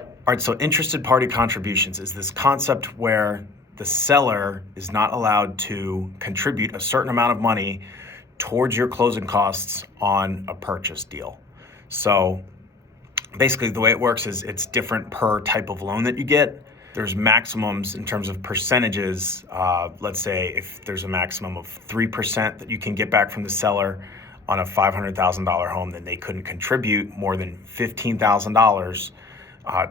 All right, so interested party contributions is this concept where the seller is not allowed to contribute a certain amount of money towards your closing costs on a purchase deal. So basically the way it works is it's different per type of loan that you get. There's maximums in terms of percentages. Let's say if there's a maximum of 3% that you can get back from the seller on a $500,000 home, then they couldn't contribute more than $15,000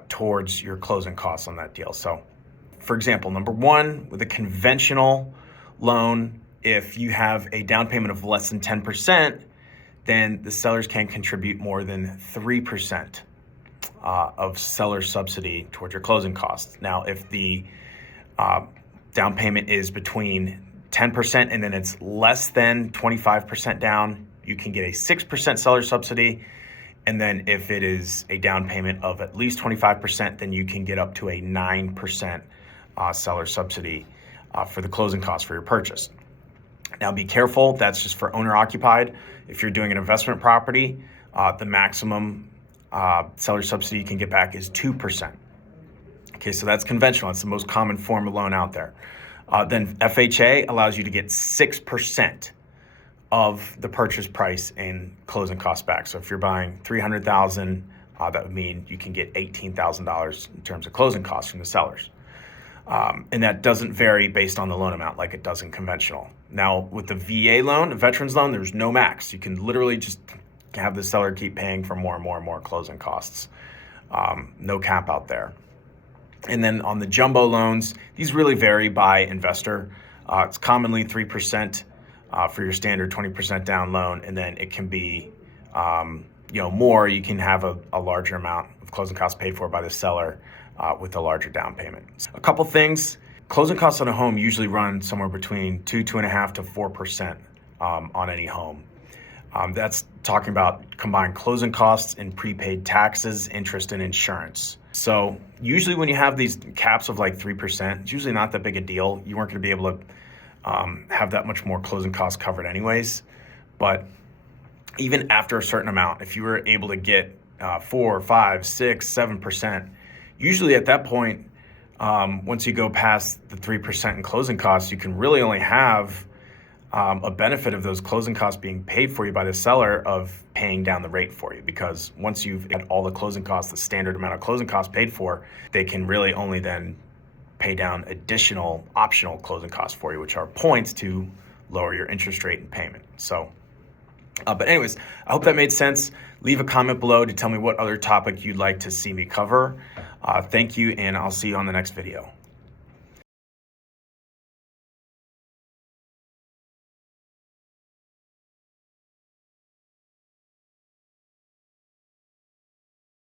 towards your closing costs on that deal. So for example, number one, with a conventional loan, if you have a down payment of less than 10%, then the sellers can't contribute more than 3% of seller subsidy towards your closing costs. Now, if the down payment is between 10% and then it's less than 25% down, you can get a 6% seller subsidy. And then if it is a down payment of at least 25%, then you can get up to a 9% seller subsidy for the closing costs for your purchase. Now be careful, that's just for owner occupied. If you're doing an investment property, the maximum seller subsidy you can get back is 2%. Okay, so that's conventional. It's the most common form of loan out there. Then FHA allows you to get 6% of the purchase price in closing costs back. So if you're buying $300,000, that would mean you can get $18,000 in terms of closing costs from the sellers. And that doesn't vary based on the loan amount like it does in conventional. Now with the VA loan, a veterans loan, there's no max. You can literally just have the seller keep paying for more and more and more closing costs. No cap out there. And then on the jumbo loans, these really vary by investor. It's commonly 3% for your standard 20% down loan. And then it can be more. You can have a larger amount of closing costs paid for by the seller with a larger down payment. A couple things. Closing costs on a home usually run somewhere between 2.5% to 4% on any home. That's talking about combined closing costs and prepaid taxes, interest, and insurance. So usually when you have these caps of like 3%, it's usually not that big a deal. You weren't going to be able to have that much more closing costs covered anyways. But even after a certain amount, if you were able to get 4, 5, 6, 7%, usually at that point, once you go past the 3% in closing costs, you can really only have a benefit of those closing costs being paid for you by the seller of paying down the rate for you. Because once you've had all the closing costs, the standard amount of closing costs paid for, they can really only then pay down additional optional closing costs for you, which are points to lower your interest rate and payment. So, but anyways, I hope that made sense. Leave a comment below to tell me what other topic you'd like to see me cover. Thank you, and I'll see you on the next video.